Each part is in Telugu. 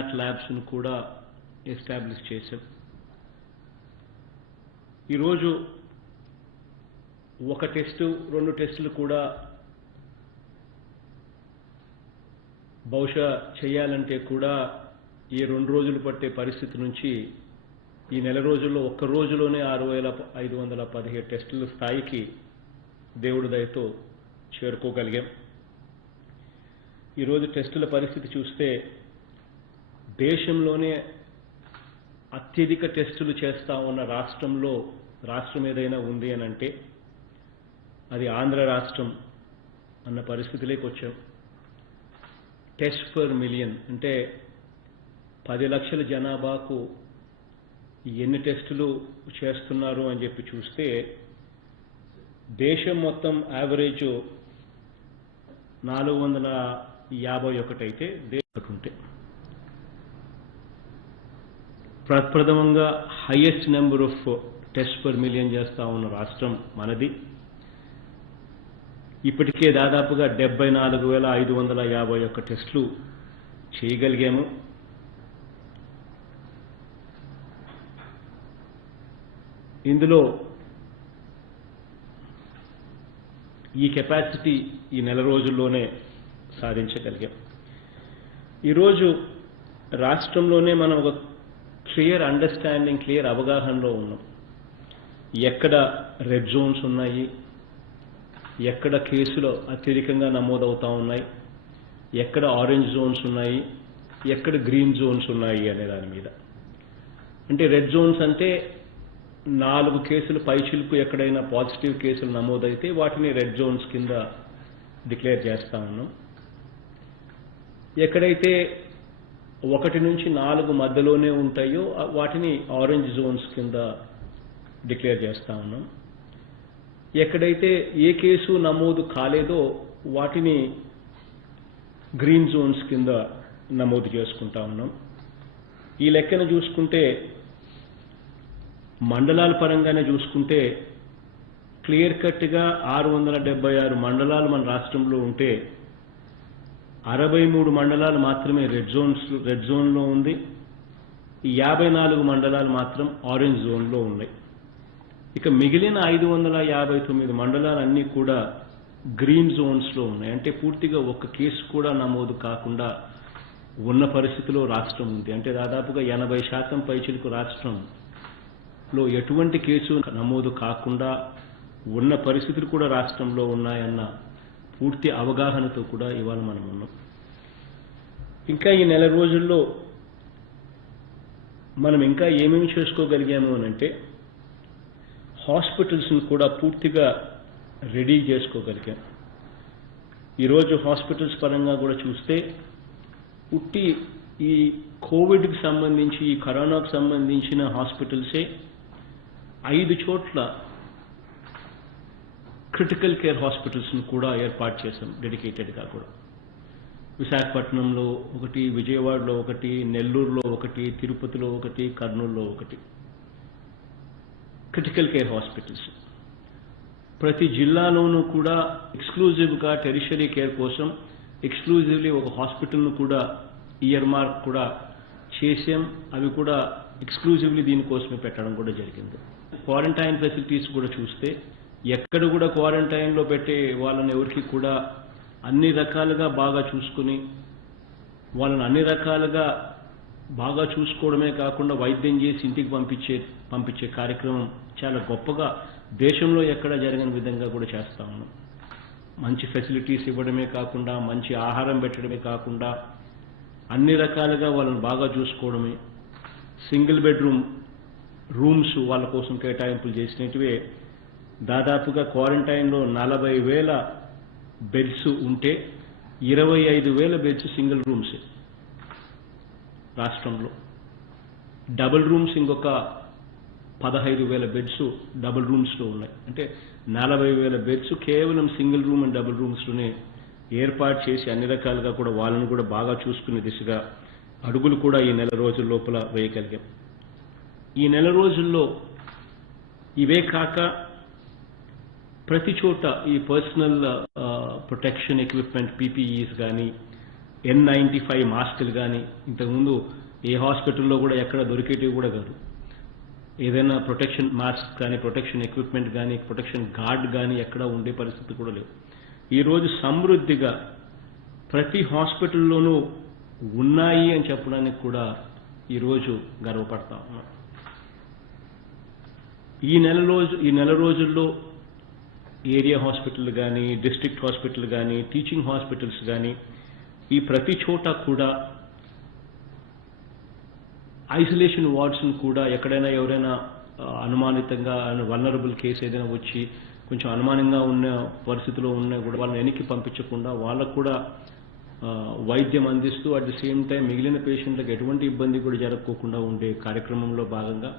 మ్యాట్ ల్యాబ్స్ను కూడా ఎస్టాబ్లిష్ చేశాం. ఈరోజు ఒక టెస్టు 2 టెస్టులు కూడా బహుశా చేయాలంటే కూడా ఈ 2 రోజులు పట్టే పరిస్థితి నుంచి ఈ నెల రోజుల్లో ఒక్క రోజులోనే 6,517 టెస్టుల స్థాయికి దేవుడి దయతో చేరుకోగలిగాం. ఈరోజు టెస్టుల పరిస్థితి చూస్తే దేశంలోనే అత్యధిక టెస్టులు చేస్తా ఉన్న రాష్ట్రం ఏదైనా ఉంది అని అంటే అది ఆంధ్ర రాష్ట్రం అన్న పరిస్థితిలోకి వచ్చాం. టెస్ట్ పర్ మిలియన్ అంటే 10 లక్షల జనాభాకు ఎన్ని టెస్టులు చేస్తున్నారు అని చెప్పి చూస్తే దేశం మొత్తం యావరేజ్ 451 అయితే ఉంటే ప్రప్రథమంగా highest number of test per million చేస్తా ఉన్న రాష్ట్రం మనది. ఇప్పటికే దాదాపుగా 74,551 టెస్టులు చేయగలిగాము. ఇందులో ఈ కెపాసిటీ ఈ నెల రోజుల్లోనే సాధించగలిగాం. ఈరోజు రాష్ట్రంలోనే మనం ఒక క్లియర్ అండర్స్టాండింగ్, క్లియర్ అవగాహనలో ఉన్నాం. ఎక్కడ రెడ్ జోన్స్ ఉన్నాయి, ఎక్కడ కేసులు అత్యధికంగా నమోదవుతా ఉన్నాయి, ఎక్కడ ఆరెంజ్ జోన్స్ ఉన్నాయి, ఎక్కడ గ్రీన్ జోన్స్ ఉన్నాయి అనే దాని మీద. అంటే రెడ్ జోన్స్ అంటే 4 కేసులు పైచిలుకు ఎక్కడైనా పాజిటివ్ కేసులు నమోదైతే వాటిని రెడ్ జోన్స్ కింద డిక్లేర్ చేస్తా ఉన్నాం. ఎక్కడైతే 1 నుంచి 4 మధ్యలోనే ఉంటాయో వాటిని ఆరెంజ్ జోన్స్ కింద డిక్లేర్ చేస్తా ఉన్నాం. ఎక్కడైతే ఏ కేసు నమోదు కాలేదో వాటిని గ్రీన్ జోన్స్ కింద నమోదు చేసుకుంటా ఉన్నాం. ఈ లెక్కన చూసుకుంటే మండలాల పరంగానే చూసుకుంటే క్లియర్ కట్గా 676 మండలాలు మన రాష్ట్రంలో ఉంటే 63 మండలాలు మాత్రమే రెడ్ జోన్లో ఉంది. 54 మండలాలు మాత్రం ఆరెంజ్ జోన్లో ఉన్నాయి. ఇక మిగిలిన 559 మండలాలన్నీ కూడా గ్రీన్ జోన్స్లో ఉన్నాయి. అంటే పూర్తిగా ఒక్క కేసు కూడా నమోదు కాకుండా ఉన్న పరిస్థితిలో రాష్ట్రం ఉంది. అంటే దాదాపుగా 80% పైచిలుకు రాష్ట్రంలో ఎటువంటి కేసు నమోదు కాకుండా ఉన్న పరిస్థితులు కూడా రాష్ట్రంలో ఉన్నాయన్న పూర్తి అవగాహనతో కూడా ఇవాళ మనం ఉన్నాం. ఇంకా ఈ నెల రోజుల్లో మనం ఇంకా ఏమేమి చేసుకోగలిగాము అని అంటే హాస్పిటల్స్ని కూడా పూర్తిగా రెడీ చేసుకోగలిగాం. ఈరోజు హాస్పిటల్స్ పరంగా కూడా చూస్తే పుట్టి ఈ కోవిడ్కి సంబంధించి, ఈ కరోనాకు సంబంధించిన హాస్పిటల్సే 5 చోట్ల క్రిటికల్ కేర్ హాస్పిటల్స్ను కూడా ఏర్పాటు చేశాం డెడికేటెడ్గా కూడా. విశాఖపట్నంలో 1, విజయవాడలో 1, నెల్లూరులో 1, తిరుపతిలో 1, కర్నూలులో 1 క్రిటికల్ కేర్ హాస్పిటల్స్. ప్రతి జిల్లాలోనూ కూడా ఎక్స్క్లూజివ్గా టెరిషరీ కేర్ కోసం ఎక్స్క్లూజివ్లీ ఒక హాస్పిటల్ను కూడా ఇయర్ మార్క్ కూడా చేసాం. అవి కూడా ఎక్స్క్లూజివ్లీ దీనికోసమే పెట్టడం కూడా జరిగింది. క్వారంటైన్ ఫెసిలిటీస్ కూడా చూస్తే ఎక్కడ కూడా క్వారంటైన్లో పెట్టే వాళ్ళని ఎవరికి కూడా అన్ని రకాలుగా బాగా చూసుకుని వాళ్ళని అన్ని రకాలుగా బాగా చూసుకోవడమే కాకుండా వైద్యం చేసి ఇంటికి పంపించే కార్యక్రమం చాలా గొప్పగా దేశంలో ఎక్కడ జరగని విధంగా కూడా చేస్తా ఉన్నాం. మంచి ఫెసిలిటీస్ ఇవ్వడమే కాకుండా, మంచి ఆహారం పెట్టడమే కాకుండా అన్ని రకాలుగా వాళ్ళని బాగా చూసుకోవడమే. సింగిల్ బెడ్రూమ్ రూమ్స్ వాళ్ళ కోసం కేటాయింపులు చేసినట్టువే. దాదాపుగా క్వారంటైన్లో 40,000 బెడ్స్ ఉంటే 25,000 బెడ్స్ సింగిల్ రూమ్స్ రాష్ట్రంలో. డబుల్ రూమ్స్ ఇంకొక 15,000 బెడ్స్ డబుల్ రూమ్స్లో ఉన్నాయి. అంటే 40,000 బెడ్స్ కేవలం సింగిల్ రూమ్ అండ్ డబుల్ రూమ్స్లోనే ఏర్పాటు చేసి అన్ని రకాలుగా కూడా వాళ్ళని కూడా బాగా చూసుకునే దిశగా అడుగులు కూడా ఈ నెల రోజుల లోపల వేయగలిగాం. ఈ నెల రోజుల్లో ఇవే కాక ప్రతి చోట ఈ పర్సనల్ ప్రొటెక్షన్ ఎక్విప్మెంట్, పీపీఈస్ కానీ, N95 మాస్కులు కానీ ఇంతకుముందు ఏ హాస్పిటల్లో కూడా ఎక్కడ దొరికేటివి కూడా కాదు. ఏదైనా ప్రొటెక్షన్ మాస్క్ కానీ, ప్రొటెక్షన్ ఎక్విప్మెంట్ కానీ, ప్రొటెక్షన్ గార్డ్ కానీ ఎక్కడ ఉండే పరిస్థితి కూడా లేవు. ఈరోజు సమృద్ధిగా ప్రతి హాస్పిటల్లోనూ ఉన్నాయి అని చెప్పడానికి కూడా ఈరోజు గర్వపడతా ఉన్నాం. ఈ నెల రోజుల్లో ఏరియా హాస్పిటల్ కానీ, డిస్ట్రిక్ట్ హాస్పిటల్ కానీ, టీచింగ్ హాస్పిటల్స్ కానీ ఈ ప్రతి చోట కూడా ఐసోలేషన్ వార్డ్స్ను కూడా ఎక్కడైనా ఎవరైనా అనుమానితంగా వల్నరబుల్ కేసు ఏదైనా వచ్చి కొంచెం అనుమానంగా ఉన్న పరిస్థితిలో ఉన్నా కూడా వాళ్ళని వెనక్కి పంపించకుండా వాళ్ళకు కూడా వైద్యం అందిస్తూ అట్ ది సేమ్ టైం మిగిలిన పేషెంట్లకు ఎటువంటి ఇబ్బంది కూడా జరగకోకుండా ఉండే కార్యక్రమంలో భాగంగా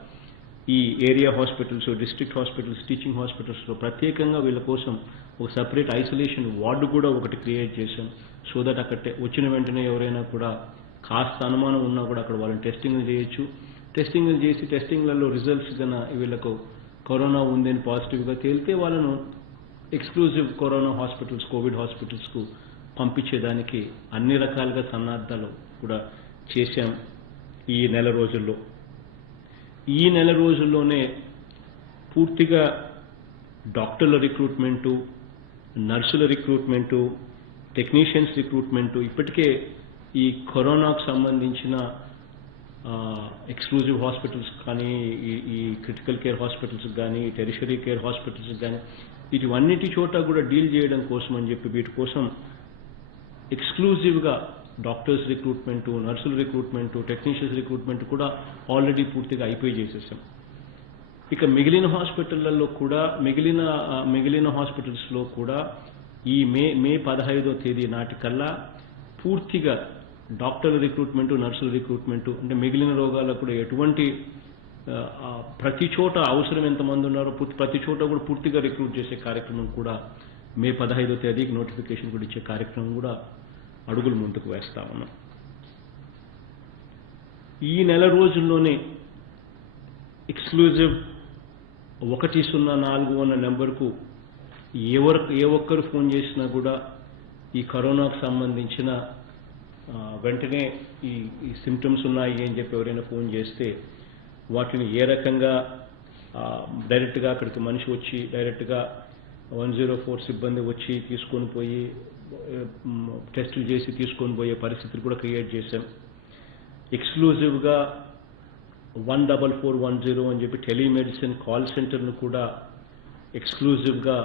ఈ area hospitals, district hospitals, teaching హాస్పిటల్స్లో ప్రత్యేకంగా వీళ్ళ కోసం ఒక సపరేట్ ఐసోలేషన్ వార్డు కూడా ఒకటి క్రియేట్ చేశాం. సో దట్ అక్కడ వచ్చిన వెంటనే ఎవరైనా కూడా కాస్త అనుమానం ఉన్నా కూడా అక్కడ వాళ్ళని టెస్టింగ్లు చేయొచ్చు. టెస్టింగ్లు చేసి టెస్టింగ్లలో రిజల్ట్స్ కన్నా వీళ్ళకు కరోనా ఉందని పాజిటివ్గా తేలితే వాళ్ళను ఎక్స్క్లూజివ్ కరోనా హాస్పిటల్స్, కోవిడ్ హాస్పిటల్స్కు పంపించేదానికి అన్ని రకాలుగా సన్నాహాలు కూడా చేశాం ఈ నెల రోజుల్లో. ఈ నెల రోజుల్లోనే పూర్తిగా డాక్టర్ల రిక్రూట్మెంటు, నర్సుల రిక్రూట్మెంటు, టెక్నీషియన్స్ రిక్రూట్మెంటు ఇప్పటికే ఈ కరోనాకు సంబంధించిన ఎక్స్క్లూజివ్ హాస్పిటల్స్ కానీ, ఈ క్రిటికల్ కేర్ హాస్పిటల్స్ కానీ, టెరిషరీ కేర్ హాస్పిటల్స్ కానీ వీటివన్నిటి చోట కూడా డీల్ చేయడం కోసం అని చెప్పి వీటి కోసం ఎక్స్క్లూజివ్గా డాక్టర్స్ రిక్రూట్మెంటు, నర్సుల రిక్రూట్మెంటు, టెక్నీషియన్స్ రిక్రూట్మెంట్ కూడా ఆల్రెడీ పూర్తిగా అయిపోయి చేసేసాం. ఇక మిగిలిన హాస్పిటళ్లలో కూడా మిగిలిన హాస్పిటల్స్లో కూడా ఈ మే 15వ తేదీ నాటికల్లా పూర్తిగా డాక్టర్ల రిక్రూట్మెంటు, నర్సుల రిక్రూట్మెంటు అంటే మిగిలిన రోగాలకు కూడా ఎటువంటి ప్రతి చోట అవసరం ఎంతమంది ఉన్నారో ప్రతి చోట కూడా పూర్తిగా రిక్రూట్ చేసే కార్యక్రమం కూడా మే 15వ తేదీకి నోటిఫికేషన్ కూడా ఇచ్చే కార్యక్రమం కూడా అడుగులు ముందుకు వేస్తా ఉన్నాం. ఈ నెల రోజుల్లోనే ఎక్స్క్లూజివ్ 104 అన్న నెంబర్కు ఏ ఒక్కరు ఫోన్ చేసినా కూడా ఈ కరోనాకు సంబంధించిన వెంటనే ఈ సిమ్టమ్స్ ఉన్నాయి అని చెప్పి ఎవరైనా ఫోన్ చేస్తే వాటిని ఏ రకంగా డైరెక్ట్గా అక్కడికి మనిషి వచ్చి డైరెక్ట్గా 104 సిబ్బంది వచ్చి తీసుకొని పోయి టెస్టులు చేసి తీసుకొని పోయే పరిస్థితులు కూడా క్రియేట్ చేశాం. ఎక్స్క్లూజివ్గా 14410 అని చెప్పి టెలిమెడిసిన్ కాల్ సెంటర్ను కూడా ఎక్స్క్లూజివ్గా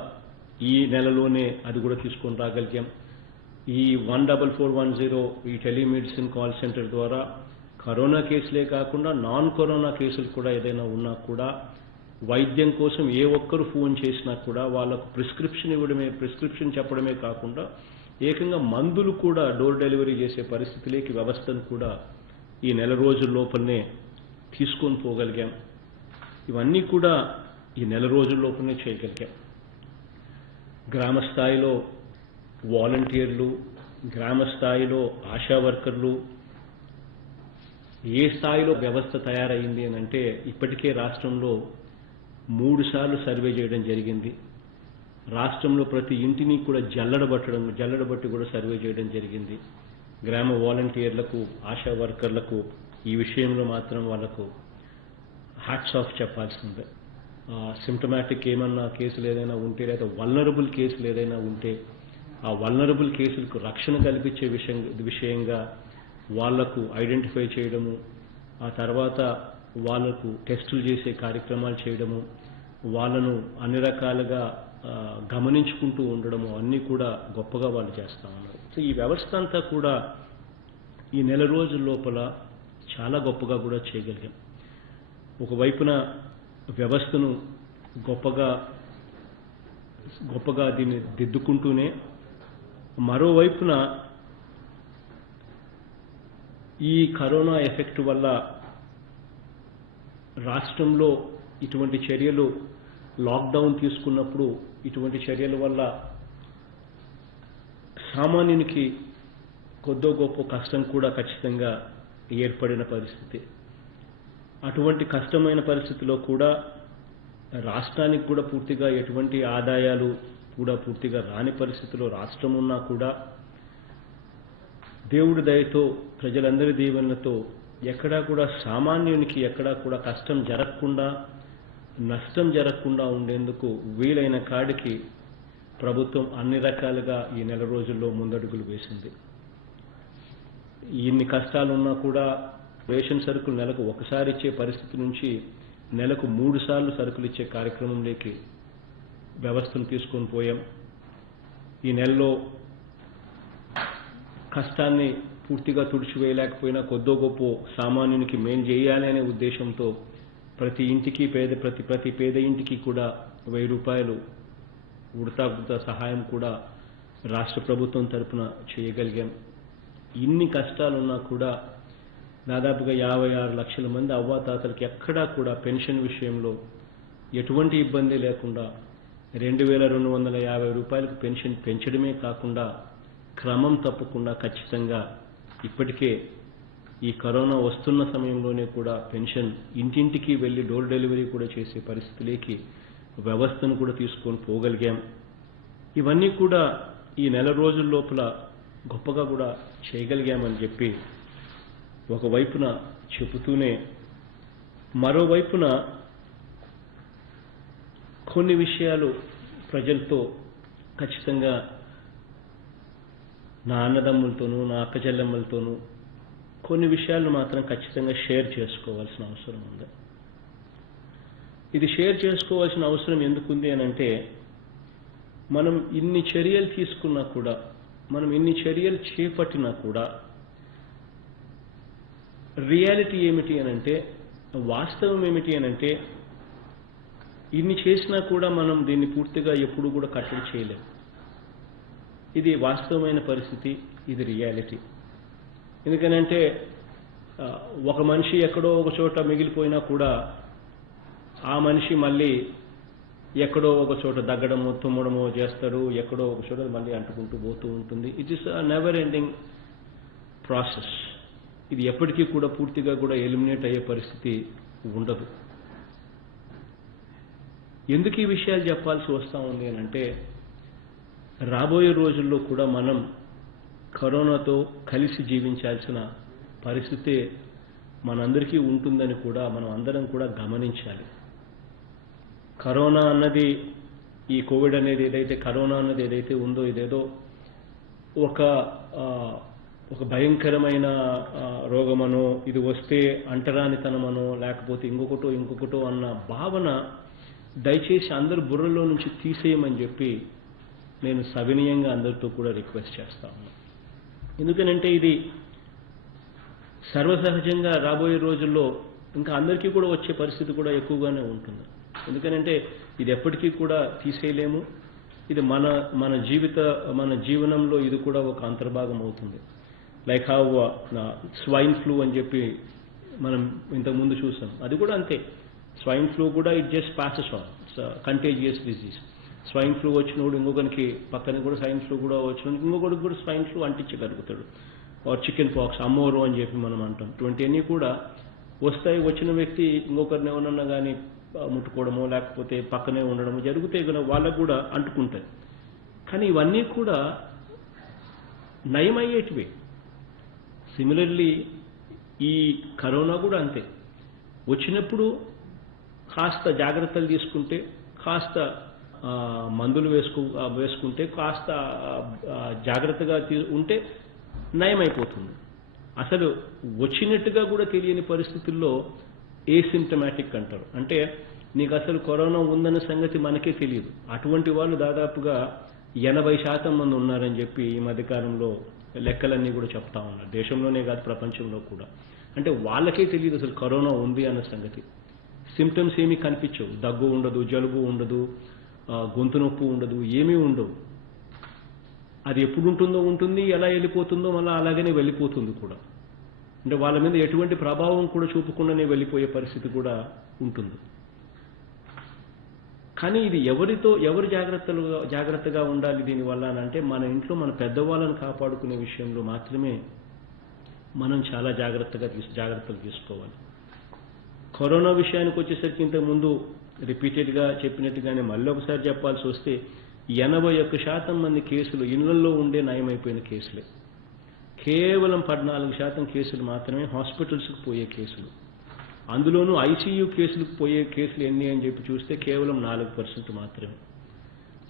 ఈ నెలలోనే అది కూడా తీసుకొని రాగలిగాం. ఈ 14410 ఈ టెలిమెడిసిన్ కాల్ సెంటర్ ద్వారా కరోనా కేసులే కాకుండా నాన్ కరోనా కేసులు కూడా ఏదైనా ఉన్నా కూడా వైద్యం కోసం ఏ ఒక్కరు ఫోన్ చేసినా కూడా వాళ్ళకు ప్రిస్క్రిప్షన్ చెప్పడమే కాకుండా ఏకంగా మందులు కూడా డోర్ డెలివరీ చేసే పరిస్థితిలోకి వ్యవస్థను కూడా ఈ నెల రోజుల లోపలనే తీసుకొని పోగలిగాం. ఇవన్నీ కూడా ఈ నెల రోజుల లోపలనే చేయగలిగాం. గ్రామ స్థాయిలో వాలంటీర్లు, గ్రామ స్థాయిలో ఆశా వర్కర్లు, ఏ స్థాయిలో వ్యవస్థ తయారైంది అని అంటే ఇప్పటికే రాష్ట్రంలో 3 సార్లు సర్వే చేయడం జరిగింది. రాష్ట్రంలో ప్రతి ఇంటిని కూడా జల్లడబట్టి కూడా సర్వే చేయడం జరిగింది. గ్రామ వాలంటీర్లకు, ఆశా వర్కర్లకు ఈ విషయంలో మాత్రం వాళ్ళకు హ్యాట్స్ ఆఫ్ చెప్పాల్సిందే. సిమ్టమాటిక్ ఏమన్నా కేసులు ఏదైనా ఉంటే లేదా వల్నరబుల్ కేసులు ఏదైనా ఉంటే ఆ వల్నరబుల్ కేసులకు రక్షణ కల్పించే విషయంగా వాళ్లకు ఐడెంటిఫై చేయడము, ఆ తర్వాత వాళ్లకు టెస్టులు చేసే కార్యక్రమాలు చేయడము, వాళ్ళను అన్ని రకాలుగా గమనించుకుంటూ ఉండడము అన్నీ కూడా గొప్పగా వాళ్ళు చేస్తూ ఉన్నారు. సో ఈ వ్యవస్థ అంతా కూడా ఈ నెల రోజుల లోపల చాలా గొప్పగా కూడా చేయగలిగాం. ఒకవైపున వ్యవస్థను గొప్పగా దీన్ని దిద్దుకుంటూనే మరోవైపున ఈ కరోనా ఎఫెక్ట్ వల్ల రాష్ట్రంలో ఇటువంటి చర్యలు లాక్డౌన్ తీసుకున్నప్పుడు ఇటువంటి చర్యల వల్ల సామాన్యునికి కొద్దో గొప్ప కష్టం కూడా ఖచ్చితంగా ఏర్పడిన పరిస్థితి. అటువంటి కష్టమైన పరిస్థితిలో కూడా రాష్ట్రానికి కూడా పూర్తిగా ఎటువంటి ఆదాయాలు కూడా పూర్తిగా రాని పరిస్థితిలో రాష్ట్రం ఉన్నా కూడా దేవుడి దయతో ప్రజలందరి దీవెనలతో ఎక్కడా కూడా సామాన్యునికి ఎక్కడా కూడా కష్టం జరగకుండా నష్టం జరగకుండా ఉండేందుకు వీలైన కాడికి ప్రభుత్వం అన్ని రకాలుగా ఈ నెల రోజుల్లో ముందడుగులు వేసింది. ఇన్ని కష్టాలున్నా కూడా రేషన్ సరుకులు నెలకు ఒకసారి ఇచ్చే పరిస్థితి నుంచి నెలకు 3 సార్లు సరుకులు ఇచ్చే కార్యక్రమంలోకి వ్యవస్థను తీసుకొని పోయాం. ఈ నెలలో కష్టాన్ని పూర్తిగా తుడిచివేయలేకపోయినా కొద్దో గొప్ప సామాన్యునికి మేలు చేయాలి అనే ఉద్దేశంతో ప్రతి ఇంటికి ప్రతి పేద ఇంటికి కూడా 1000 రూపాయలు ఉడతా సహాయం కూడా రాష్ట్ర ప్రభుత్వం తరపున చేయగలిగాం. ఇన్ని కష్టాలున్నా కూడా దాదాపుగా 56 లక్షల మంది అవ్వాతాతలకి ఎక్కడా కూడా పెన్షన్ విషయంలో ఎటువంటి ఇబ్బంది లేకుండా 2250 రూపాయలకు పెన్షన్ పెంచడమే కాకుండా క్రమం తప్పకుండా ఖచ్చితంగా ఇప్పటికే ఈ కరోనా వస్తున్న సమయంలోనే కూడా పెన్షన్ ఇంటింటికి వెళ్ళి డోర్ డెలివరీ కూడా చేసే పరిస్థితిలోకి వ్యవస్థను కూడా తీసుకొని పోగలిగాం. ఇవన్నీ కూడా ఈ నెల రోజుల లోపల గొప్పగా కూడా చేయగలిగామని చెప్పి ఒకవైపున చెబుతూనే మరోవైపున కొన్ని విషయాలు ప్రజలతో ఖచ్చితంగా నా అన్నదమ్ములతోనూ నా అక్క చెల్లెమ్మలతోనూ కొన్ని విషయాలను మాత్రం ఖచ్చితంగా షేర్ చేసుకోవాల్సిన అవసరం ఉంది. ఇది షేర్ చేసుకోవాల్సిన అవసరం ఎందుకుంది అనంటే మనం ఇన్ని చర్యలు తీసుకున్నా కూడా మనం ఇన్ని చర్యలు చేపట్టినా కూడా రియాలిటీ ఏమిటి అనంటే వాస్తవం ఏమిటి అనంటే ఇన్ని చేసినా కూడా మనం దీన్ని పూర్తిగా ఎప్పుడు కూడా కట్టడి చేయలేం. ఇది వాస్తవమైన పరిస్థితి, ఇది రియాలిటీ. ఎందుకనంటే ఒక మనిషి ఎక్కడో ఒక చోట మిగిలిపోయినా కూడా ఆ మనిషి మళ్ళీ ఎక్కడో ఒక చోట దగ్గడమో తుమ్మడమో చేస్తారు, ఎక్కడో ఒక చోట మళ్ళీ అంటుకుంటూ పోతూ ఉంటుంది. It is a never ending process. ఇది ఎప్పటికీ కూడా పూర్తిగా కూడా ఎలిమినేట్ అయ్యే పరిస్థితి ఉండదు. ఎందుకు ఈ విషయాలు చెప్పాల్సి వస్తూ ఉంది అనంటే రాబోయే రోజుల్లో కూడా మనం కరోనాతో కలిసి జీవించాల్సిన పరిస్థితి మనందరికీ ఉంటుందని కూడా మనం అందరం కూడా గమనించాలి. కరోనా అన్నది ఈ కోవిడ్ అనేది కరోనా అన్నది ఏదైతే ఉందో ఇదేదో ఒక భయంకరమైన రోగమనో ఇది వస్తే అంటరానితనమనో లేకపోతే ఇంకొకటో అన్న భావన దయచేసి అందరు బుర్రలో నుంచి తీసేయమని చెప్పి నేను సవినయంగా అందరితో కూడా రిక్వెస్ట్ చేస్తా ఉన్నాను. ఎందుకనంటే ఇది సర్వసహజంగా రాబోయే రోజుల్లో ఇంకా అందరికీ కూడా వచ్చే పరిస్థితి కూడా ఎక్కువగానే ఉంటుంది. ఎందుకనంటే ఇది ఎప్పటికీ కూడా తీసేయలేము. ఇది మన జీవనంలో ఇది కూడా ఒక అంతర్భాగం అవుతుంది. లైక్ హౌ స్వైన్ ఫ్లూ అని చెప్పి మనం ఇంతకుముందు చూసాం, అది కూడా అంతే. స్వైన్ ఫ్లూ కూడా it just passes on, it's contagious disease. Swine flu వచ్చినప్పుడు ఇంకొకరికి పక్కన కూడా స్వైన్ ఫ్లూ కూడా వచ్చినప్పుడు ఇంకొకరికి కూడా స్వైన్ ఫ్లూ అంటించగలుగుతాడు. ఆర్ చికెన్ పాక్స్, అమ్మోరు అని చెప్పి మనం అంటాం. ఇటువంటివన్నీ కూడా వస్తాయి. వచ్చిన వ్యక్తి ఇంకొకరిని ఎవరన్నా కానీ ముట్టుకోవడమో లేకపోతే పక్కనే ఉండడమో జరిగితే వాళ్ళకు కూడా అంటుకుంటాయి. కానీ ఇవన్నీ కూడా నయమయ్యేటివే. సిమిలర్లీ ఈ కరోనా కూడా అంతే. వచ్చినప్పుడు కాస్త జాగ్రత్తలు తీసుకుంటే, కాస్త మందులు వేసుకుంటే, కాస్త జాగ్రత్తగా ఉంటే నయమైపోతుంది. అసలు వచ్చినట్టుగా కూడా తెలియని పరిస్థితుల్లో ఏసిమ్టమాటిక్ అంటారు. అంటే నీకు అసలు కరోనా ఉందన్న సంగతి మనకే తెలియదు. అటువంటి వాళ్ళు దాదాపుగా 80% మంది ఉన్నారని చెప్పి ఈ మధ్యకాలంలో లెక్కలన్నీ కూడా చెప్తా ఉన్నారు. దేశంలోనే కాదు ప్రపంచంలో కూడా. అంటే వాళ్ళకే తెలియదు అసలు కరోనా ఉంది అన్న సంగతి. సిమ్టమ్స్ ఏమీ కనిపించవు. దగ్గు ఉండదు, జలుబు ఉండదు, గొంతు నొప్పి ఉండదు, ఏమీ ఉండవు. అది ఎప్పుడు ఉంటుందో ఉంటుంది, ఎలా వెళ్ళిపోతుందో మళ్ళీ అలాగనే వెళ్ళిపోతుంది కూడా. అంటే వాళ్ళ మీద ఎటువంటి ప్రభావం కూడా చూపకుండానే వెళ్ళిపోయే పరిస్థితి కూడా ఉంటుంది. కానీ ఇది ఎవరు జాగ్రత్తగా ఉండాలి దీనివల్ల అంటే మన ఇంట్లో మన పెద్దవాళ్ళని కాపాడుకునే విషయంలో మాత్రమే మనం చాలా జాగ్రత్తలు తీసుకోవాలి. కరోనా విషయానికి వచ్చేసరికి ఇంతకుముందు రిపీటెడ్గా చెప్పినట్టుగానే మళ్ళీ ఒకసారి చెప్పాల్సి వస్తే 81% మంది కేసులు ఇళ్లలో ఉండే నయమైపోయిన కేసులే. కేవలం 14% కేసులు మాత్రమే హాస్పిటల్స్కి పోయే కేసులు. అందులోనూ ఐసీయూ కేసులకు పోయే కేసులు ఎన్ని అని చెప్పి చూస్తే కేవలం 4% మాత్రమే.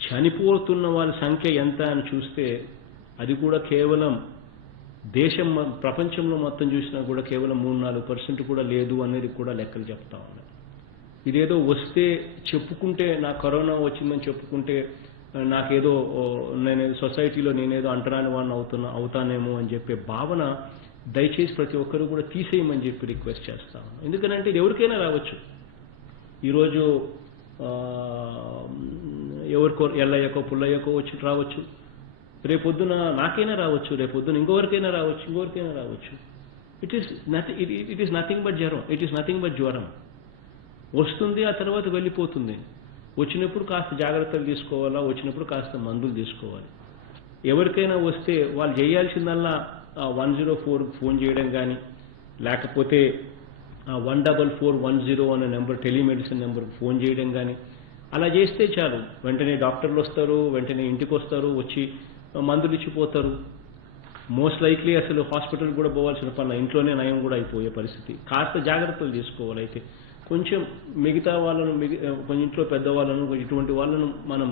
చనిపోతున్న వాళ్ళ సంఖ్య ఎంత అని చూస్తే అది కూడా కేవలం ప్రపంచంలో మొత్తం చూసినా కూడా కేవలం 3-4% కూడా లేదు అనేది కూడా లెక్కలు చెప్తా ఉన్నాయి. ఇదేదో వస్తే చెప్పుకుంటే నాకు కరోనా వచ్చిందని చెప్పుకుంటే నాకేదో సొసైటీలో నేనేదో అంటరాని వాడిని అవుతానేమో అని చెప్పే భావన దయచేసి ప్రతి ఒక్కరూ కూడా తీసేయమని చెప్పి రిక్వెస్ట్ చేస్తాను. ఎందుకంటే ఇది ఎవరికైనా రావచ్చు. ఈరోజు ఎవరికో ఎల్లయ్యకో పుల్లయ్యకో వచ్చి రావచ్చు, రేపొద్దున నాకైనా రావచ్చు, రేపొద్దున ఇంకొకరికైనా రావచ్చు. ఇట్ ఈస్ నథింగ్ బట్ జ్వరం. ఇట్ ఈస్ నథింగ్ బట్ జ్వరం. వస్తుంది, ఆ తర్వాత వెళ్ళిపోతుంది. వచ్చినప్పుడు కాస్త జాగ్రత్తలు తీసుకోవాలా, వచ్చినప్పుడు కాస్త మందులు తీసుకోవాలి. ఎవరికైనా వస్తే వాళ్ళు చేయాల్సిందల్లా 104 ఫోన్ చేయడం కానీ, లేకపోతే 14410 అనే నెంబర్ టెలిమెడిసిన్ నెంబర్కి ఫోన్ చేయడం కానీ, అలా చేస్తే చాలు. వెంటనే డాక్టర్లు వస్తారు, వెంటనే ఇంటికి వస్తారు, వచ్చి మందులు ఇచ్చిపోతారు. మోస్ట్ లైక్లీ అసలు హాస్పిటల్ కూడా పోవాల్సిన పని, ఇంట్లోనే నయం కూడా అయిపోయే పరిస్థితి. కాస్త జాగ్రత్తలు తీసుకోవాలి. అయితే కొంచెం మిగతా వాళ్ళను, ఇంట్లో పెద్దవాళ్ళను, ఇటువంటి వాళ్ళను మనం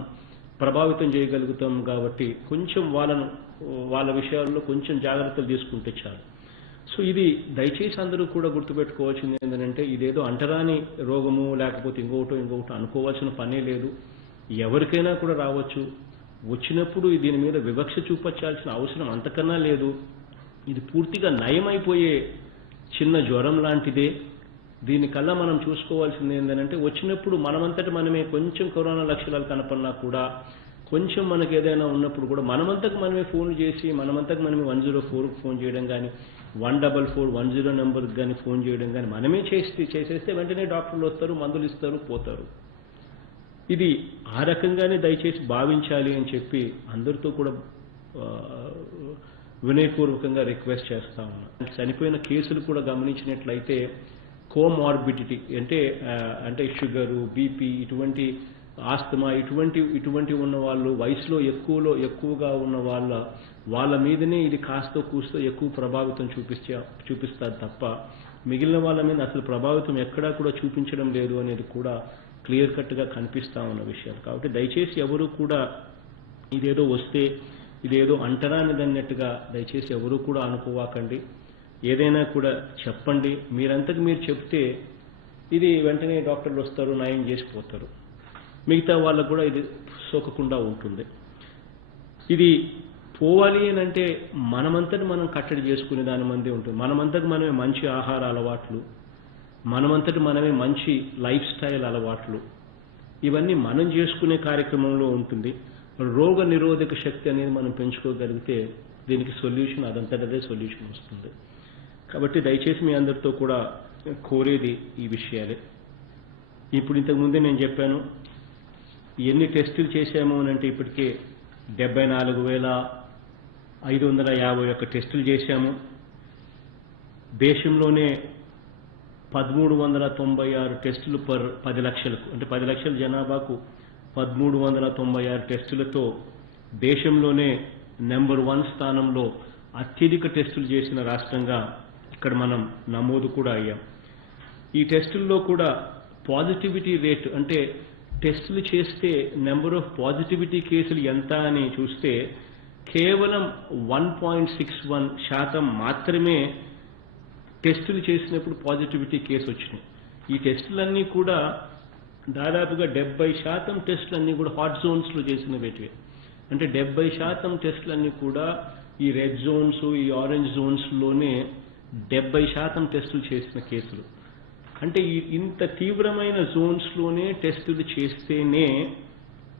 ప్రభావితం చేయగలుగుతాం కాబట్టి కొంచెం వాళ్ళ విషయాల్లో కొంచెం జాగ్రత్తలు తీసుకుంటే చాలు. సో ఇది దయచేసి అందరూ కూడా గుర్తుపెట్టుకోవాల్సింది ఏంటంటే, ఇదేదో అంటరాని రోగము లేకపోతే ఇంకొకటి అనుకోవాల్సిన పనే లేదు. ఎవరికైనా కూడా రావచ్చు. వచ్చినప్పుడు దీని మీద వివక్ష చూపించాల్సిన అవసరం అంతకన్నా లేదు. ఇది పూర్తిగా నయమైపోయే చిన్న జ్వరం లాంటిదే. దీనికల్లా మనం చూసుకోవాల్సింది ఏంటంటే, వచ్చినప్పుడు మనమంతటి మనమే కొంచెం కరోనా లక్షణాలు కనపడినా కూడా, కొంచెం మనకు ఏదైనా ఉన్నప్పుడు కూడా మనమంతకు మనమే ఫోన్లు చేసి మనమంతకు మనమే 104కి ఫోన్ చేయడం కానీ, 14410 నెంబర్కి కానీ ఫోన్ చేయడం కానీ మనమే చేసేస్తే వెంటనే డాక్టర్లు వస్తారు, మందులు ఇస్తారు, పోతారు. ఇది ఆ రకంగానే దయచేసి భావించాలి అని చెప్పి అందరితో కూడా వినయపూర్వకంగా రిక్వెస్ట్ చేస్తా ఉన్నాం. చనిపోయిన కేసులు కూడా గమనించినట్లయితే కోమార్బిడిటీ అంటే షుగరు, బీపీ, ఇటువంటి ఆస్తమా, ఇటువంటి ఉన్న వాళ్ళు, వయసులో ఎక్కువగా ఉన్న వాళ్ళ మీదనే ఇది కాస్తో కూస్తో ఎక్కువ ప్రభావితం చూపిస్తారు తప్ప మిగిలిన వాళ్ళ మీద అసలు ప్రభావితం ఎక్కడా కూడా చూపించడం లేదు అనేది కూడా క్లియర్ కట్గా కనిపిస్తా ఉన్న విషయాలు. కాబట్టి దయచేసి ఎవరు కూడా ఇదేదో వస్తే ఇదేదో అంటరానిదన్నట్టుగా దయచేసి ఎవరు కూడా అనుకోవాకండి. ఏదైనా కూడా చెప్పండి. మీరంతకు మీరు చెప్తే ఇది వెంటనే డాక్టర్లు వస్తారు, నయం చేసిపోతారు. మిగతా వాళ్ళకు కూడా ఇది సోకకుండా ఉంటుంది. ఇది పోవాలి అని అంటే మనమంతటి మనం కట్టడి చేసుకునే దాని మందే ఉంటుంది. మనమంతటి మనమే మంచి ఆహార అలవాట్లు, మనమంతటి మనమే మంచి లైఫ్ స్టైల్ అలవాట్లు, ఇవన్నీ మనం చేసుకునే కార్యక్రమంలో ఉంటుంది. రోగ నిరోధక శక్తి అనేది మనం పెంచుకోగలిగితే దీనికి సొల్యూషన్ అదంతటదే సొల్యూషన్ వస్తుంది. కాబట్టి దయచేసి మీ అందరితో కూడా కోరేది ఈ విషయాలే. ఇప్పుడు ఇంతకుముందే నేను చెప్పాను, ఎన్ని టెస్టులు చేశాము అని అంటే ఇప్పటికే 74,551 టెస్టులు చేశాము. దేశంలోనే 1396 టెస్టులు పర్ 10 లక్షలకు, అంటే 10 లక్షల జనాభాకు 1396 టెస్టులతో దేశంలోనే నెంబర్ 1 స్థానంలో అత్యధిక టెస్టులు చేసిన రాష్ట్రంగా ఇక్కడ మనం నమోదు కూడా అయ్యాం. ఈ టెస్టుల్లో కూడా పాజిటివిటీ రేట్, అంటే టెస్టులు చేస్తే నెంబర్ ఆఫ్ పాజిటివిటీ కేసులు ఎంత అని చూస్తే కేవలం 1.61% మాత్రమే టెస్టులు చేసినప్పుడు పాజిటివిటీ కేసు వచ్చినాయి. ఈ టెస్టులన్నీ కూడా దాదాపుగా 70% టెస్టులన్నీ కూడా హాట్ జోన్స్లో చేసినవేటివే. అంటే 70% టెస్టులన్నీ కూడా ఈ రెడ్ జోన్స్, ఈ ఆరెంజ్ జోన్స్లోనే 70% టెస్టులు చేసిన కేసులు. అంటే ఇంత తీవ్రమైన జోన్స్లోనే టెస్టులు చేస్తేనే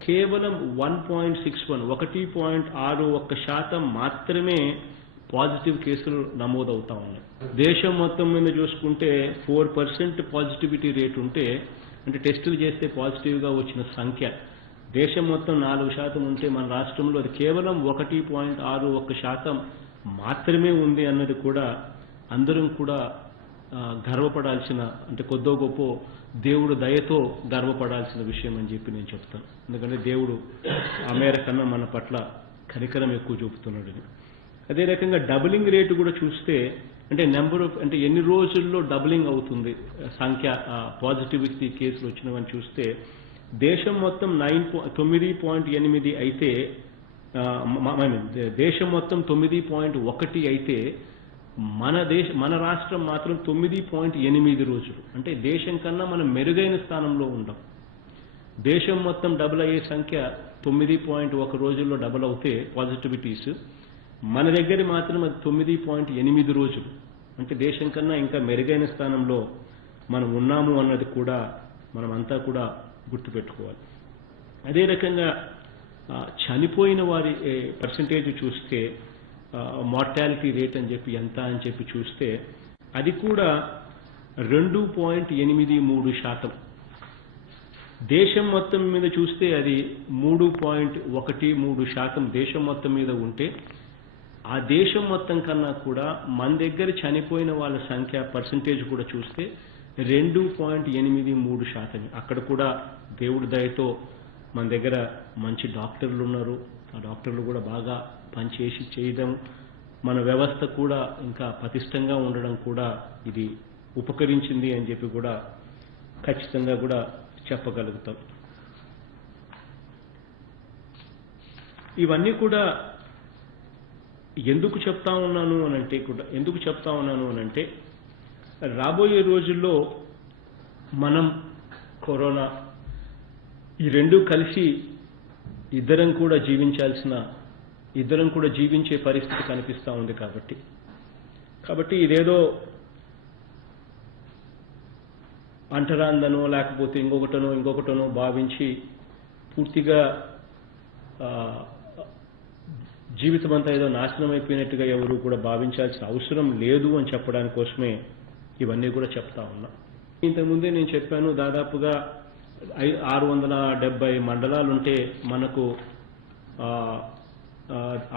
కేవలం 1.61% మాత్రమే పాజిటివ్ కేసులు నమోదవుతా ఉన్నాయి. దేశం మొత్తం మీద చూసుకుంటే 4% పాజిటివిటీ రేట్ ఉంటే, అంటే టెస్టులు చేస్తే పాజిటివ్గా వచ్చిన సంఖ్య దేశం మొత్తం 4% ఉంటే మన రాష్ట్రంలో అది కేవలం 1.61% మాత్రమే ఉంది అన్నది కూడా అందరం కూడా గర్వపడాల్సిన, అంటే కొద్దో గొప్ప దేవుడు దయతో గర్వపడాల్సిన విషయం అని చెప్పి నేను చెప్తాను. ఎందుకంటే దేవుడు ఆ మేర కన్నా మన పట్ల కనికరం ఎక్కువ చూపుతున్నాడని. అదే రకంగా డబులింగ్ రేటు కూడా చూస్తే అంటే అంటే ఎన్ని రోజుల్లో డబులింగ్ అవుతుంది సంఖ్య పాజిటివిటీ కేసులు వచ్చినవని చూస్తే దేశం మొత్తం 9.8 అయితే దేశం మొత్తం 9.1 అయితే మన రాష్ట్రం మాత్రం 9.8 రోజులు. అంటే దేశం కన్నా మనం మెరుగైన స్థానంలో ఉంటాం. దేశం మొత్తం డబుల్ అయ్యే సంఖ్య 9.1 రోజుల్లో డబుల్ అవుతే పాజిటివిటీస్, మన దగ్గర మాత్రం అది 9.8 రోజులు. అంటే దేశం కన్నా ఇంకా మెరుగైన స్థానంలో మనం ఉన్నాము అన్నది కూడా మనమంతా కూడా గుర్తుపెట్టుకోవాలి. అదే రకంగా చనిపోయిన వారి పర్సంటేజ్ చూస్తే మార్టాలిటీ రేట్ అని చెప్పి ఎంత అని చెప్పి చూస్తే అది కూడా 2.83%. దేశం మొత్తం మీద చూస్తే అది 3.13% దేశం మొత్తం మీద ఉంటే ఆ దేశం మొత్తం కన్నా కూడా మన దగ్గర చనిపోయిన వాళ్ళ సంఖ్య పర్సంటేజ్ కూడా చూస్తే 2.83%. అక్కడ కూడా దేవుడి దయతో మన దగ్గర మంచి డాక్టర్లు ఉన్నారు. ఆ డాక్టర్లు కూడా బాగా పనిచేసి చేయడం, మన వ్యవస్థ కూడా ఇంకా పటిష్టంగా ఉండడం కూడా ఇది ఉపకరించింది అని చెప్పి కూడా ఖచ్చితంగా కూడా చెప్పగలుగుతాం. ఇవన్నీ కూడా ఎందుకు చెప్తా ఉన్నాను అనంటే రాబోయే రోజుల్లో మనం కరోనా ఈ రెండు కలిసి ఇద్దరం కూడా జీవించే పరిస్థితి కనిపిస్తూ ఉంది. కాబట్టి ఇదేదో అంటరాందనో లేకపోతే ఇంకొకటనో భావించి పూర్తిగా జీవితం అంతా ఏదో నాశనం అయిపోయినట్టుగా ఎవరు కూడా భావించాల్సిన అవసరం లేదు అని చెప్పడానికి కోసమే ఇవన్నీ కూడా చెప్తా ఉన్నా. ఇంతకుముందే నేను చెప్పాను, దాదాపుగా 670 మండలాలుంటే మనకు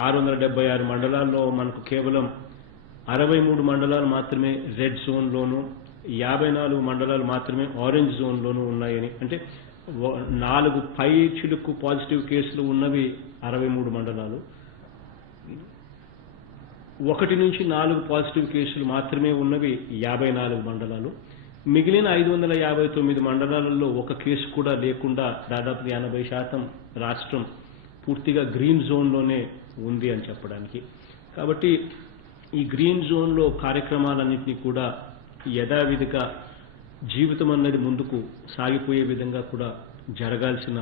676 మండలాల్లో మనకు కేవలం 63 మండలాలు మాత్రమే రెడ్ జోన్లోను, 54 మండలాలు మాత్రమే ఆరెంజ్ జోన్లోనూ ఉన్నాయని. అంటే 4 పై చిలుకు పాజిటివ్ కేసులు ఉన్నవి 63 మండలాలు, 1 నుంచి 4 పాజిటివ్ కేసులు మాత్రమే ఉన్నవి 54 మండలాలు. మిగిలిన 559 మండలాలలో ఒక కేసు కూడా లేకుండా దాదాపు 80% రాష్ట్రం పూర్తిగా గ్రీన్ జోన్లోనే ఉంది అని చెప్పడానికి. కాబట్టి ఈ గ్రీన్ జోన్లో కార్యక్రమాలన్నింటినీ కూడా యథావిధిగా జీవితం అన్నది ముందుకు సాగిపోయే విధంగా కూడా జరగాల్సిన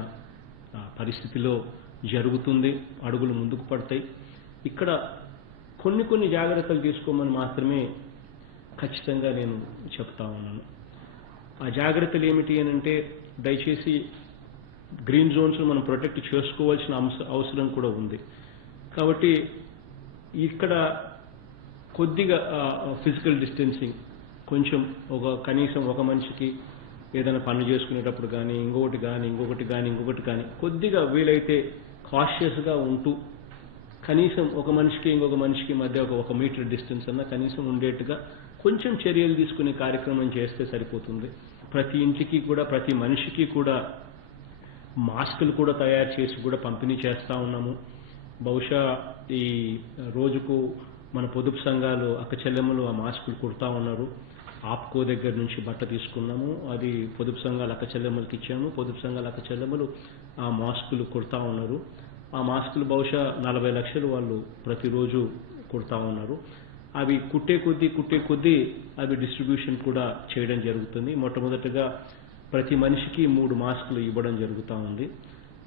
పరిస్థితిలో జరుగుతుంది. అడుగులు ముందుకు పడతాయి. ఇక్కడ కొన్ని జాగ్రత్తలు తీసుకోమని మాత్రమే ఖచ్చితంగా నేను చెప్తా ఉన్నాను. ఆ జాగ్రత్తలు ఏమిటి అని అంటే, దయచేసి గ్రీన్ జోన్స్ మనం ప్రొటెక్ట్ చేసుకోవాల్సిన అవసరం కూడా ఉంది. కాబట్టి ఇక్కడ కొద్దిగా ఫిజికల్ డిస్టెన్సింగ్ కొంచెం కనీసం ఒక మనిషికి ఏదైనా పనులు చేసుకునేటప్పుడు కానీ ఇంకొకటి కానీ కొద్దిగా వీలైతే కాషియస్గా ఉంటూ కనీసం ఒక మనిషికి ఇంకొక మనిషికి మధ్య 1 మీటర్ డిస్టెన్స్ అన్నా కనీసం ఉండేట్టుగా కొంచెం చర్యలు తీసుకునే కార్యక్రమం చేస్తే సరిపోతుంది. ప్రతి ఇంటికి కూడా ప్రతి మనిషికి కూడా మాస్కులు కూడా తయారు చేసి కూడా పంపిణీ చేస్తూ ఉన్నాము. బహుశా ఈ రోజుకు మన పొదుపు సంఘాలు అక్క చెల్లెమ్మలు ఆ మాస్కులు కుడతా ఉన్నారు. ఆప్కో దగ్గర నుంచి బట్ట తీసుకున్నాము, అది పొదుపు సంఘాల అక్క చెల్లెమ్మలకి ఇచ్చాము. పొదుపు సంఘాల అక్క చెల్లెమ్మలు ఆ మాస్కులు కుడతా ఉన్నారు. ఆ మాస్కులు బహుశా 40 లక్షలు వాళ్ళు ప్రతిరోజు కుడతా ఉన్నారు. అవి కుట్టే కొద్దీ అవి డిస్ట్రిబ్యూషన్ కూడా చేయడం జరుగుతుంది. మొట్టమొదటిగా ప్రతి మనిషికి 3 మాస్కులు ఇవ్వడం జరుగుతూ ఉంది.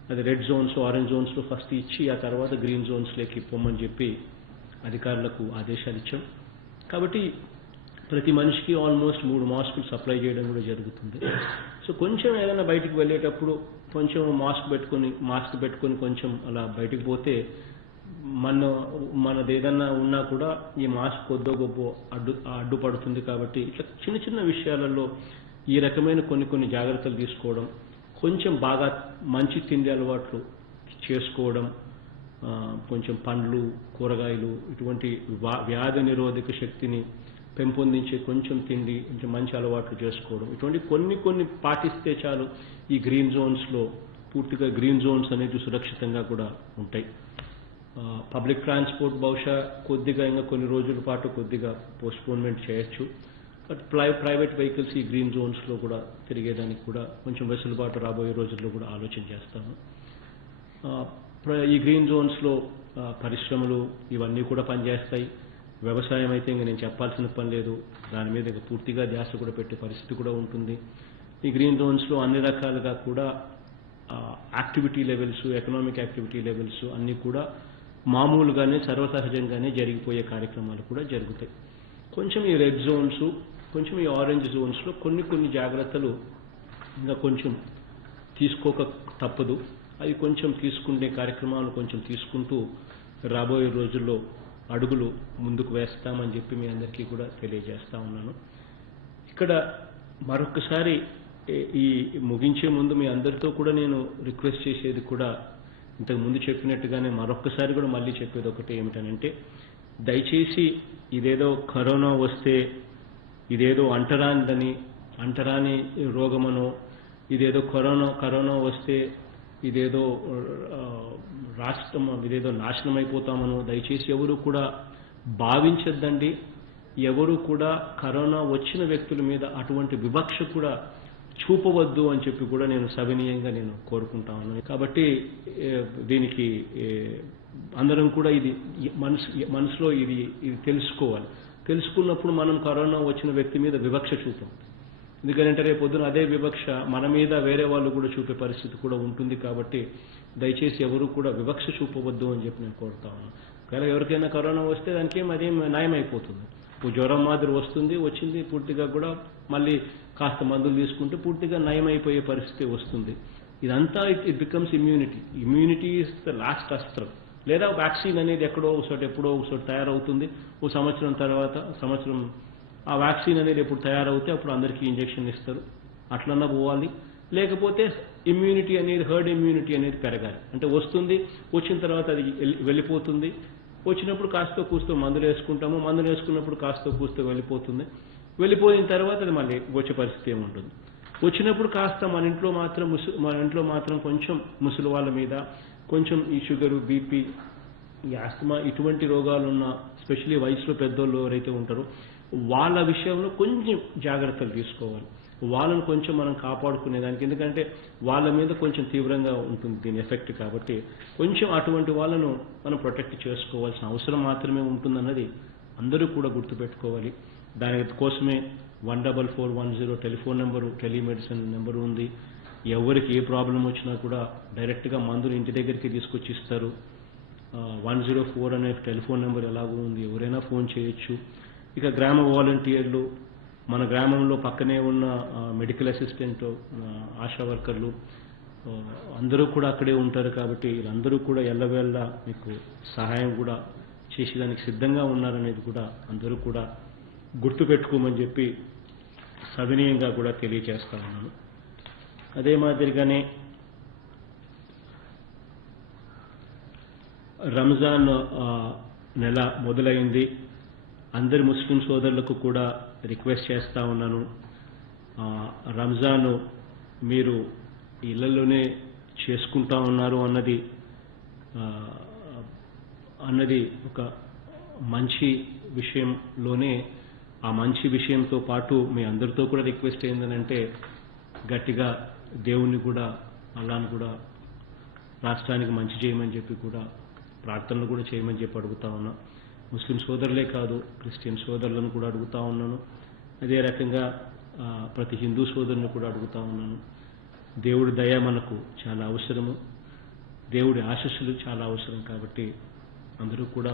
అది రెడ్ జోన్స్, ఆరెంజ్ జోన్స్లో ఫస్ట్ ఇచ్చి ఆ తర్వాత గ్రీన్ జోన్స్లోకి పొమ్మని చెప్పి అధికారులకు ఆదేశాలు ఇచ్చాం. కాబట్టి ప్రతి మనిషికి ఆల్మోస్ట్ 3 మాస్కులు సప్లై చేయడం కూడా జరుగుతుంది. సో కొంచెం ఏదైనా బయటికి వెళ్ళేటప్పుడు కొంచెం మాస్క్ పెట్టుకొని కొంచెం అలా బయటికి పోతే మనది ఏదన్నా ఉన్నా కూడా ఈ మాస్క్ కొద్దో గొప్ప అడ్డుపడుతుంది. కాబట్టి ఇట్లా చిన్న విషయాలలో ఈ రకమైన కొన్ని జాగ్రత్తలు తీసుకోవడం, కొంచెం బాగా మంచి తిండి అలవాట్లు చేసుకోవడం, కొంచెం పండ్లు, కూరగాయలు, ఇటువంటి వ్యాధి నిరోధక శక్తిని పెంపొందించే కొంచెం తిండి, కొంచెం మంచి అలవాట్లు చేసుకోవడం, ఇటువంటి కొన్ని పాటిస్తే చాలు ఈ గ్రీన్ జోన్స్లో పూర్తిగా గ్రీన్ జోన్స్ అనేది సురక్షితంగా కూడా ఉంటాయి. పబ్లిక్ ట్రాన్స్పోర్ట్ బహుశా కొద్దిగా ఇంకా కొన్ని రోజుల పాటు కొద్దిగా పోస్ట్పోన్మెంట్ చేయొచ్చు. బట్ ప్రైవేట్ వెహికల్స్ ఈ గ్రీన్ జోన్స్లో కూడా తిరిగేదానికి కూడా కొంచెం వెసులుబాటు రాబోయే రోజుల్లో కూడా ఆలోచన చేస్తాము. ఈ గ్రీన్ జోన్స్లో పరిశ్రమలు ఇవన్నీ కూడా పనిచేస్తాయి. వ్యవసాయం అయితే ఇంకా నేను చెప్పాల్సిన పని లేదు, దాని మీద ఇంకా పూర్తిగా ధ్యాస కూడా పెట్టే పరిస్థితి కూడా ఉంటుంది. ఈ గ్రీన్ జోన్స్లో అన్ని రకాలుగా కూడా activity levels, economic activity levels అన్నీ కూడా మామూలుగానే సర్వసహజంగానే జరిగిపోయే కార్యక్రమాలు కూడా జరుగుతాయి. కొంచెం ఈ రెడ్ జోన్స్, కొంచెం ఈ ఆరెంజ్ జోన్స్లో కొన్ని జాగ్రత్తలు ఇంకా కొంచెం తీసుకోక తప్పదు. అవి కొంచెం తీసుకునే కార్యక్రమాలు కొంచెం తీసుకుంటూ రాబోయే రోజుల్లో అడుగులు ముందుకు వేస్తామని చెప్పి మీ అందరికీ కూడా తెలియజేస్తా ఉన్నాను. ఇక్కడ మరొకసారి ఈ ముగించే ముందు మీ అందరితో కూడా నేను రిక్వెస్ట్ చేసేది కూడా ఇంతకు ముందు చెప్పినట్టుగానే మరొకసారి కూడా మళ్ళీ చెప్పేది ఒకటి ఏమిటనంటే, దయచేసి ఇదేదో కరోనా వస్తే ఇదేదో అంటరాని రోగమనో, ఇదేదో కరోనా వస్తే ఇదేదో రాష్ట్రం ఇదేదో నాశనం అయిపోతామనో దయచేసి ఎవరు కూడా భావించద్దండి. ఎవరు కూడా కరోనా వచ్చిన వ్యక్తుల మీద అటువంటి వివక్ష కూడా చూపవద్దు అని చెప్పి కూడా నేను సవినీయంగా నేను కోరుకుంటా ఉన్నాను. కాబట్టి దీనికి అందరం కూడా ఇది మనసులో ఇది తెలుసుకోవాలి. తెలుసుకున్నప్పుడు మనం కరోనా వచ్చిన వ్యక్తి మీద వివక్ష చూపాం. ఎందుకంటే రేపు పొద్దున అదే వివక్ష మన మీద వేరే వాళ్ళు కూడా చూపే పరిస్థితి కూడా ఉంటుంది. కాబట్టి దయచేసి ఎవరు కూడా వివక్ష చూపవద్దు అని చెప్పి నేను కోరుతా ఉన్నాను. ఒకవేళ ఎవరికైనా కరోనా వస్తే దానికి అదేం నయం అయిపోతుంది. జ్వరం మాదిరి వచ్చింది పూర్తిగా కూడా మళ్ళీ కాస్త మందులు తీసుకుంటే పూర్తిగా నయం అయిపోయే పరిస్థితి వస్తుంది. ఇదంతా it becomes immunity is the last అస్త్రం. లేదా వ్యాక్సిన్ అనేది ఎప్పుడో ఒకసారి తయారవుతుంది. ఓ సంవత్సరం తర్వాత ఆ వ్యాక్సిన్ అనేది ఎప్పుడు తయారవుతే అప్పుడు అందరికీ ఇంజెక్షన్ ఇస్తారు, అట్లన్నా పోవాలి. లేకపోతే ఇమ్యూనిటీ అనేది హర్డ్ ఇమ్యూనిటీ అనేది పెరగాలి. అంటే వచ్చిన తర్వాత అది వెళ్ళిపోతుంది. వచ్చినప్పుడు కాస్త కూస్తో మందులు వేసుకుంటాము, మందులు వేసుకున్నప్పుడు కాస్త కూస్తో వెళ్ళిపోయిన తర్వాత అది మళ్ళీ వచ్చే పరిస్థితి ఏముంటుంది. వచ్చినప్పుడు కాస్త మన ఇంట్లో మాత్రం కొంచెం ముసలి వాళ్ళ మీద కొంచెం ఈ షుగరు, బీపీ, ఈ ఆస్తమా ఇటువంటి రోగాలున్న స్పెషల్లీ వయసులో పెద్దోళ్ళు ఎవరైతే ఉంటారో వాళ్ళ విషయంలో కొంచెం జాగ్రత్తలు తీసుకోవాలి. వాళ్ళను కొంచెం మనం కాపాడుకునేదానికి, ఎందుకంటే వాళ్ళ మీద కొంచెం తీవ్రంగా ఉంటుంది దీని ఎఫెక్ట్. కాబట్టి కొంచెం అటువంటి వాళ్ళను మనం ప్రొటెక్ట్ చేసుకోవాల్సిన అవసరం మాత్రమే ఉంటుందన్నది అందరూ కూడా గుర్తుపెట్టుకోవాలి. దానికోసమే 14410 టెలిఫోన్ నెంబరు, టెలిమెడిసిన్ నెంబరు ఉంది. ఎవరికి ఏ ప్రాబ్లం వచ్చినా కూడా డైరెక్ట్గా మందులు ఇంటి దగ్గరికి తీసుకొచ్చి ఇస్తారు. 104 అనే టెలిఫోన్ నెంబర్ ఎలాగో ఉంది, ఎవరైనా ఫోన్ చేయొచ్చు. ఇక గ్రామ వాలంటీర్లు, మన గ్రామంలో పక్కనే ఉన్న మెడికల్ అసిస్టెంట్, ఆశా వర్కర్లు అందరూ కూడా అక్కడే ఉంటారు. కాబట్టి వీళ్ళందరూ కూడా ఎల్లవేళ్ళ మీకు సహాయం కూడా చేసేదానికి సిద్ధంగా ఉన్నారనేది కూడా అందరూ కూడా గుర్తుపెట్టుకోమని చెప్పి సవినీయంగా కూడా తెలియజేస్తా ఉన్నాను. అదే మాదిరిగానే రంజాన్ నెల మొదలైంది. అందరి ముస్లిం సోదరులకు కూడా రిక్వెస్ట్ చేస్తా ఉన్నాను, రంజాన్ మీరు ఇళ్లలోనే చేసుకుంటా ఉన్నారు అన్నది ఒక మంచి విషయంలోనే, ఆ మంచి విషయంతో పాటు మీ అందరితో కూడా రిక్వెస్ట్ ఏంటంటే గట్టిగా దేవుణ్ణి కూడా, అల్లాహ్ని కూడా రాష్ట్రానికి మంచి చేయమని చెప్పి కూడా ప్రార్థనలు కూడా చేయమని చెప్పి అడుగుతా ఉన్నా. ముస్లిం సోదరులే కాదు, క్రిస్టియన్ సోదరులను కూడా అడుగుతా ఉన్నాను. అదే రకంగా ప్రతి హిందూ సోదరుని కూడా అడుగుతా ఉన్నాను. దేవుడి దయ మనకు చాలా అవసరము, దేవుడి ఆశీస్సులు చాలా అవసరం. కాబట్టి అందరూ కూడా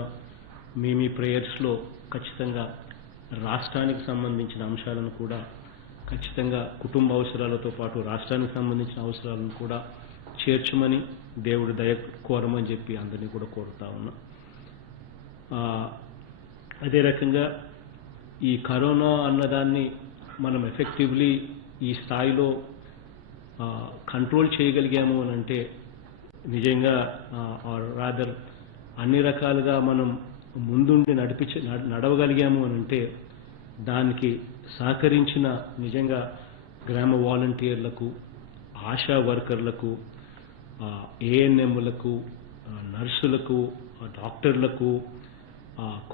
మీ ప్రేయర్స్లో ఖచ్చితంగా రాష్ట్రానికి సంబంధించిన అంశాలను కూడా ఖచ్చితంగా కుటుంబ అవసరాలతో పాటు రాష్ట్రానికి సంబంధించిన అవసరాలను కూడా చేర్చమని, దేవుడి దయ కోరమని చెప్పి అందరినీ కూడా కోరుతా ఉన్నా. అదే రకంగా ఈ కరోనా అన్నదాన్ని మనం ఎఫెక్టివ్లీ ఈ స్థాయిలో కంట్రోల్ చేయగలిగాము అని అంటే నిజంగా రాదర్ అన్ని రకాలుగా మనం ముందుండి నడవగలిగాము అని అంటే దానికి సహకరించిన నిజంగా గ్రామ వాలంటీర్లకు, ఆశా వర్కర్లకు, ఏఎన్ఎంలకు, నర్సులకు, డాక్టర్లకు,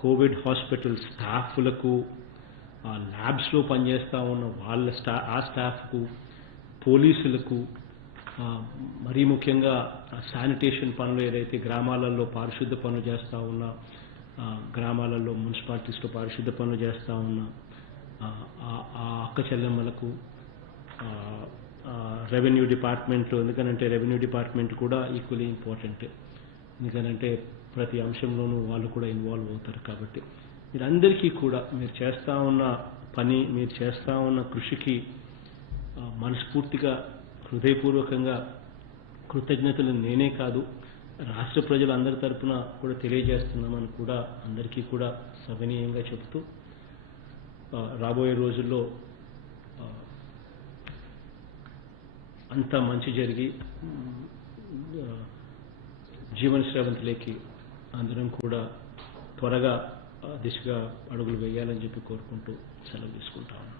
కోవిడ్ హాస్పిటల్ స్టాఫ్లకు, ల్యాబ్స్లో పనిచేస్తూ ఉన్న ఆ స్టాఫ్కు, పోలీసులకు, మరీ ముఖ్యంగా శానిటేషన్ పనులు ఏదైతే గ్రామాలలో పారిశుద్ధ పనులు చేస్తూ ఉన్న, గ్రామాలలో మున్సిపాలిటీస్లో పారిశుద్ధ పనులు చేస్తూ ఉన్న ఆ అక్క చెల్లెమ్మలకు, రెవెన్యూ డిపార్ట్మెంట్, ఎందుకనంటే రెవెన్యూ డిపార్ట్మెంట్ కూడా ఈక్వలీ ఇంపార్టెంట్. ఎందుకనంటే ప్రతి అంశంలోనూ వాళ్ళు కూడా ఇన్వాల్వ్ అవుతారు. కాబట్టి మీరందరికీ కూడా మీరు చేస్తూ ఉన్న పని, మీరు చేస్తూ ఉన్న కృషికి మనస్ఫూర్తిగా హృదయపూర్వకంగా కృతజ్ఞతలు నేనే కాదు, రాష్ట్ర ప్రజలందరి తరపున కూడా తెలియజేస్తున్నామని కూడా అందరికీ కూడా సవినీయంగా చెబుతూ రాబోయే రోజుల్లో అంతా మంచి జరిగి జీవన శ్రవంతిలోకి అందరం కూడా త్వరగా దిశగా అడుగులు వేయాలని చెప్పి కోరుకుంటూ సెలవు తీసుకుంటాము.